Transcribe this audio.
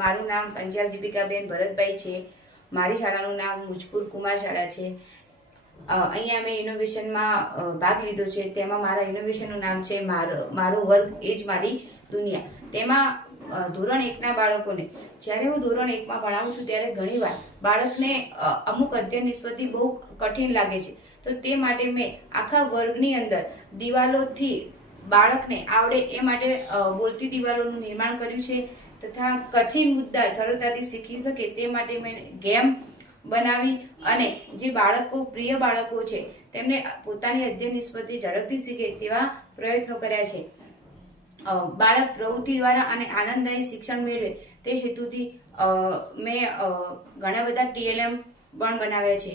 મારું નામ પંજાબ દીપિકાબેન ભરતભાઈ છે. મારી શાળાનું નામ મુજપુર કુમાર શાળા છે. અહીંયા મેં ઇનોવેશનમાં ભાગ લીધો છે. તેમાં મારા ઇનોવેશનનું નામ છે મારો મારો વર્ગ, એ જ મારી દુનિયા. તેમાં ધોરણ એકના બાળકોને, જ્યારે હું ધોરણ એકમાં ભણાવું છું ત્યારે ઘણીવાર બાળકને અમુક અધ્યયન નિષ્પત્તિ બહુ કઠિન લાગે છે. તો તે માટે મેં આખા વર્ગની અંદર દિવાલોથી બાળકને આવડે એ માટે બોલતી દિવાલોનું નિર્માણ કર્યું છે તથા કઠિન મુદ્દા સરળતાથી શીખી શકે તે માટે મેં ગેમ બનાવી અને જે બાળકો, પ્રિય બાળકો છે, તેમને પોતાની અધ્યયન નિષ્પત્તિ ઝડપથી શીખે તેવા પ્રયત્નો કર્યા છે. બાળક પ્રવૃત્તિ દ્વારા અને આનંદદાયી શિક્ષણ મેળવે તે હેતુથી મેં ઘણા બધા ટીએલએમ પણ બનાવ્યા છે.